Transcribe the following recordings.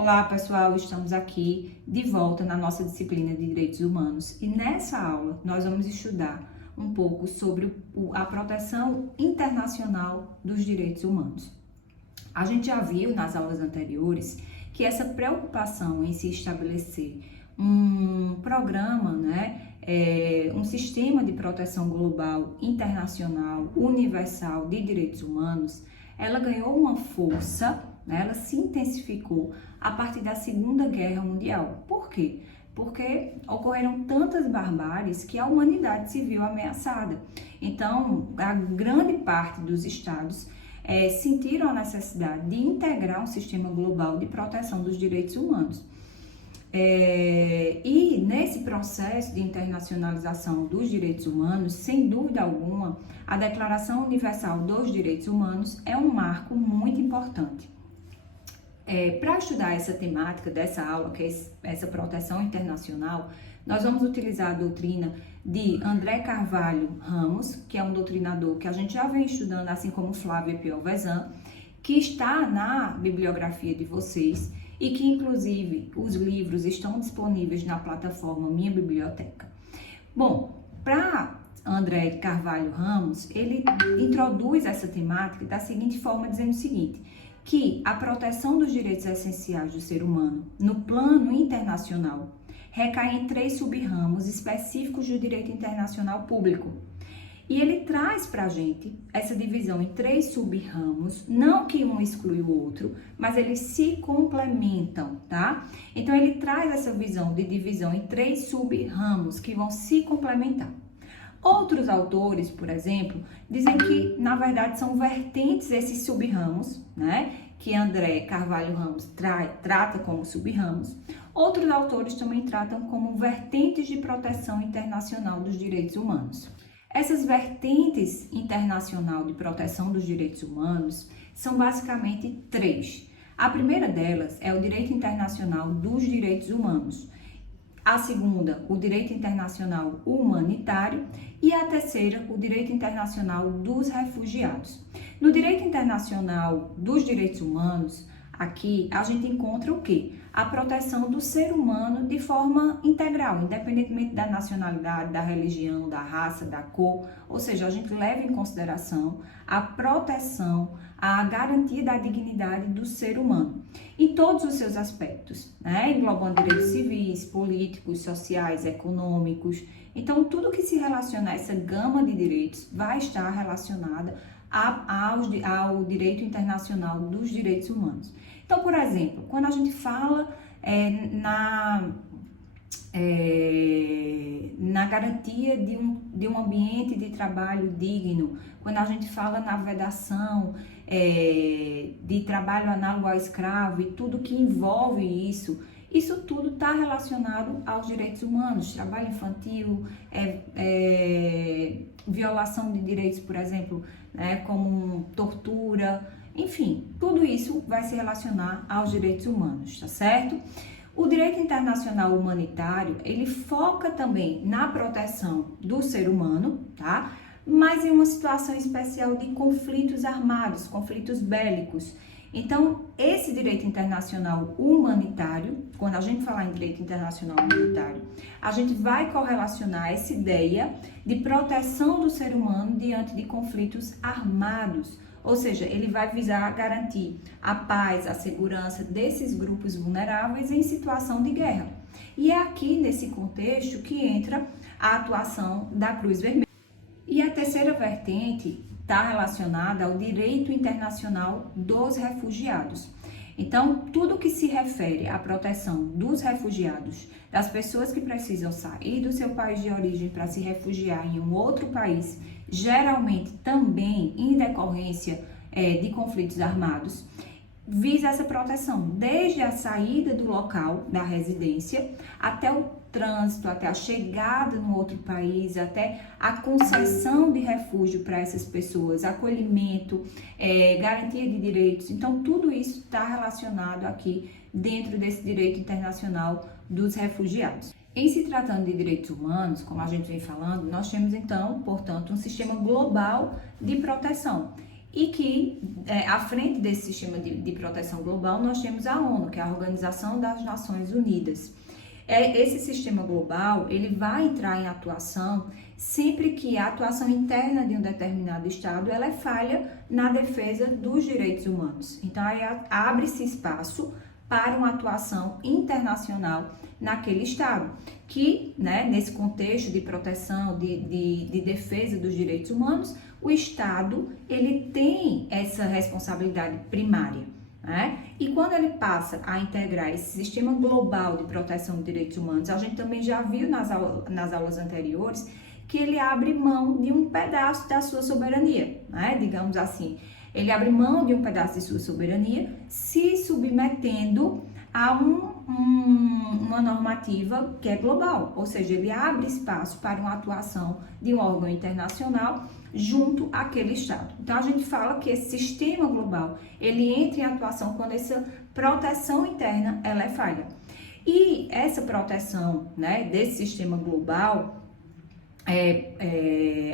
Olá pessoal, estamos aqui de volta na nossa disciplina de Direitos Humanos e nessa aula nós vamos estudar um pouco sobre a proteção internacional dos direitos humanos. A gente já viu nas aulas anteriores que essa preocupação em se estabelecer um programa, um sistema de proteção global, internacional, universal de direitos humanos, ela ganhou uma força, ela se intensificou a partir da Segunda Guerra Mundial. Por quê? Porque ocorreram tantas barbáries que a humanidade se viu ameaçada. Então, a grande parte dos estados sentiram a necessidade de integrar um sistema global de proteção dos direitos humanos. E nesse processo de internacionalização dos direitos humanos, sem dúvida alguma, a Declaração Universal dos Direitos Humanos é um marco muito importante. Para estudar essa temática dessa aula, que é essa proteção internacional, nós vamos utilizar a doutrina de André Carvalho Ramos, que é um doutrinador que a gente já vem estudando, assim como Flávia Piovesan, que está na bibliografia de vocês e que, inclusive, os livros estão disponíveis na plataforma Minha Biblioteca. Bom, para André Carvalho Ramos, ele introduz essa temática da seguinte forma, dizendo o seguinte, que a proteção dos direitos essenciais do ser humano no plano internacional recai em 3 sub-ramos específicos do direito internacional público. E ele traz para a gente essa divisão em 3 sub-ramos, não que um exclui o outro, mas eles se complementam, tá? Então, ele traz essa visão de divisão em 3 sub-ramos que vão se complementar. Outros autores, por exemplo, dizem que, na verdade, são vertentes esses sub-ramos, que André Carvalho Ramos trata como sub-ramos. Outros autores também tratam como vertentes de proteção internacional dos direitos humanos. Essas vertentes internacional de proteção dos direitos humanos são basicamente 3. A primeira delas é o direito internacional dos direitos humanos. A segunda, o direito internacional humanitário, e a terceira, o direito internacional dos refugiados. No direito internacional dos direitos humanos, aqui a gente encontra o quê? A proteção do ser humano de forma integral, independentemente da nacionalidade, da religião, da raça, da cor, ou seja, a gente leva em consideração a proteção, a garantia da dignidade do ser humano, em todos os seus aspectos, englobando direitos civis, políticos, sociais, econômicos. Então, tudo que se relaciona a essa gama de direitos vai estar relacionada ao direito internacional dos direitos humanos. Então, por exemplo, quando a gente fala na garantia de um ambiente de trabalho digno, quando a gente fala na vedação de trabalho análogo ao escravo e tudo que envolve isso tudo está relacionado aos direitos humanos, trabalho infantil, violação de direitos, por exemplo, como tortura, enfim, tudo isso vai se relacionar aos direitos humanos, tá certo? O direito internacional humanitário, ele foca também na proteção do ser humano, tá? Mas em uma situação especial de conflitos armados, conflitos bélicos. Então, esse direito internacional humanitário, quando a gente falar em direito internacional humanitário, a gente vai correlacionar essa ideia de proteção do ser humano diante de conflitos armados. Ou seja, ele vai visar garantir a paz, a segurança desses grupos vulneráveis em situação de guerra. E é aqui, nesse contexto, que entra a atuação da Cruz Vermelha. E a terceira vertente está relacionada ao direito internacional dos refugiados. Então, tudo que se refere à proteção dos refugiados, das pessoas que precisam sair do seu país de origem para se refugiar em um outro país, geralmente também em decorrência de conflitos armados, visa essa proteção, desde a saída do local da residência até o trânsito, até a chegada no outro país, até a concessão de refúgio para essas pessoas, acolhimento, garantia de direitos. Então, tudo isso está relacionado aqui dentro desse direito internacional dos refugiados. Em se tratando de direitos humanos, como a gente vem falando, nós temos então, portanto, um sistema global de proteção. e que, à frente desse sistema de proteção global, nós temos a ONU, que é a Organização das Nações Unidas. Esse sistema global, ele vai entrar em atuação sempre que a atuação interna de um determinado Estado, ela é falha na defesa dos direitos humanos. Então, aí abre-se espaço para uma atuação internacional naquele Estado, que, nesse contexto de proteção, de defesa dos direitos humanos, o Estado, ele tem essa responsabilidade primária, E quando ele passa a integrar esse sistema global de proteção de direitos humanos, a gente também já viu nas aulas anteriores que ele abre mão de um pedaço da sua soberania, digamos assim. Ele abre mão de um pedaço de sua soberania, se submetendo a uma normativa que é global, ou seja, ele abre espaço para uma atuação de um órgão internacional junto àquele Estado. Então, a gente fala que esse sistema global, ele entra em atuação quando essa proteção interna, ela é falha. E essa proteção, desse sistema global,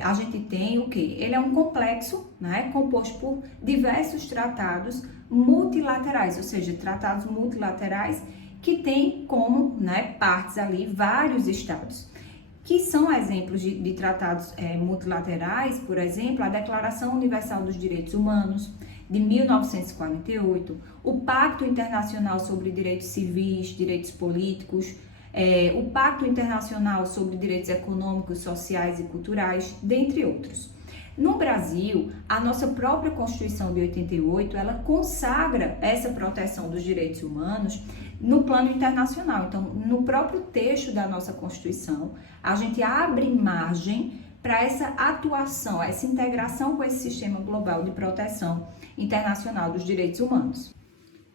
a gente tem o quê? Ele é um complexo, composto por diversos tratados multilaterais, ou seja, tratados multilaterais que tem como partes ali vários estados, que são exemplos de tratados multilaterais, por exemplo, a Declaração Universal dos Direitos Humanos, de 1948, o Pacto Internacional sobre Direitos Civis, Direitos Políticos, o Pacto Internacional sobre Direitos Econômicos, Sociais e Culturais, dentre outros. No Brasil, a nossa própria Constituição de 88, ela consagra essa proteção dos direitos humanos no plano internacional. Então, no próprio texto da nossa Constituição, a gente abre margem para essa atuação, essa integração com esse sistema global de proteção internacional dos direitos humanos.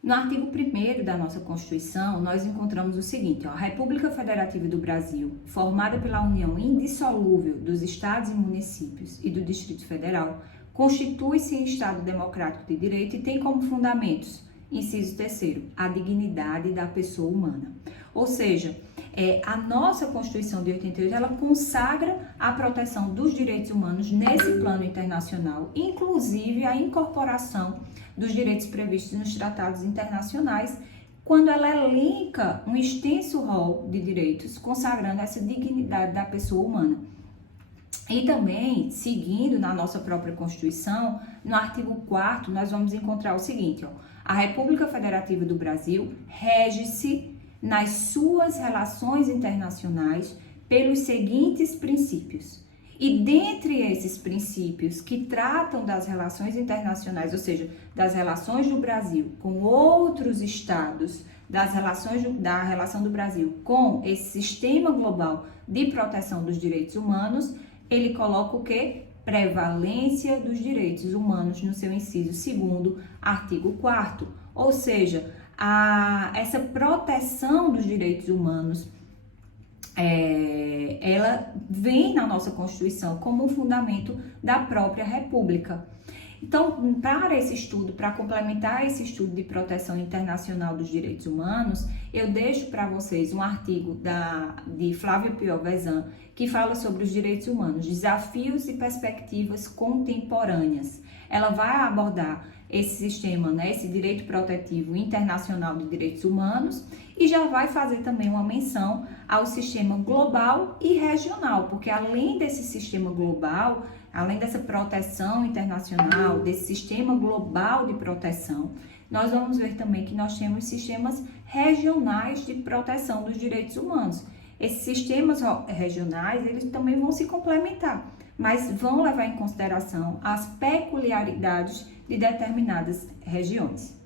No artigo 1º da nossa Constituição, nós encontramos o seguinte: a República Federativa do Brasil, formada pela união indissolúvel dos estados e municípios e do Distrito Federal, constitui-se em Estado democrático de direito e tem como fundamentos, inciso 3º, a dignidade da pessoa humana. Ou seja, a nossa Constituição de 88, ela consagra a proteção dos direitos humanos nesse plano internacional, inclusive a incorporação dos direitos previstos nos tratados internacionais, quando ela elenca um extenso rol de direitos, consagrando essa dignidade da pessoa humana. E também, seguindo na nossa própria Constituição, no artigo 4º, nós vamos encontrar o seguinte: a República Federativa do Brasil rege-se nas suas relações internacionais pelos seguintes princípios. E dentre esses princípios que tratam das relações internacionais, ou seja, das relações do Brasil com outros estados, da relação do Brasil com esse sistema global de proteção dos direitos humanos, ele coloca o quê? Prevalência dos direitos humanos no seu inciso 2º, artigo 4º. Ou seja, essa proteção dos direitos humanos, ela vem na nossa Constituição como um fundamento da própria República. Então, para esse estudo, para complementar esse estudo de proteção internacional dos direitos humanos, eu deixo para vocês um artigo de Flávio Piovesan, que fala sobre os direitos humanos, desafios e perspectivas contemporâneas. Ela vai abordar esse sistema, esse direito protetivo internacional de direitos humanos, e já vai fazer também uma menção ao sistema global e regional, porque além desse sistema global, além dessa proteção internacional, desse sistema global de proteção, nós vamos ver também que nós temos sistemas regionais de proteção dos direitos humanos. Esses sistemas regionais, eles também vão se complementar, mas vão levar em consideração as peculiaridades de determinadas regiões.